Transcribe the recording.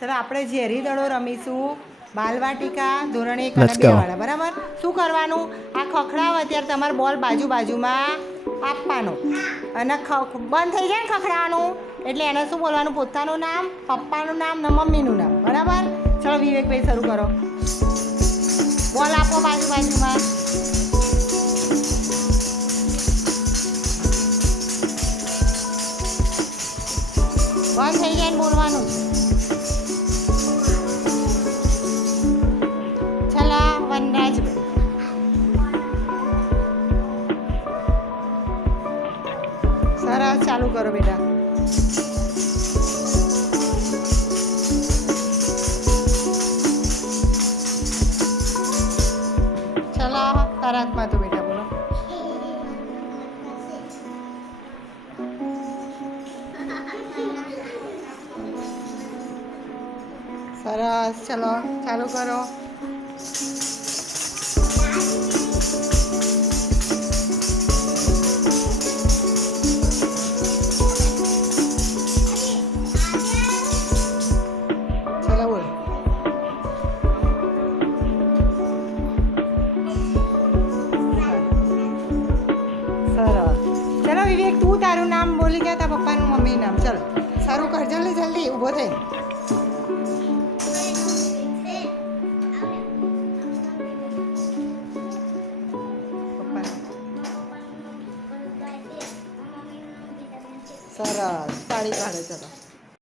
ચલો આપણે ઝેરી દડો રમીશું. બાલવાટિકા ધોરણ 1 અને 2 વાળા. બરાબર? શું કરવાનું? આ ખખડાવે ત્યારે તમારે બોલ બાજુમાં આપવાનો અને બંધ થઈ જાય ને ખખડાવાનું એટલે એને શું બોલવાનું? પોતાનું નામ, પપ્પાનું નામ ને મમ્મીનું નામ. બરાબર? ચલો વિવેકભાઈ શરૂ કરો. બોલ આપો બાજુમાં. બંધ થઈ જાય ને બોલવાનું. ચલો વનરાજભાઈ. સરસ, ચાલુ કરો બેટા. ચલો તારાત્મા તો બેટા બોલો. સરસ, ચલો ચાલુ કરો. ચલો બોલ. સરસ. ચલો વિવેક, તું તારું નામ બોલી ગયા, તારા પપ્પાનું મમ્મીનું નામ. ચલો સારું કર, જલ્દી ઊભો થઈ. સરસ, તાળી પાડે. ચલો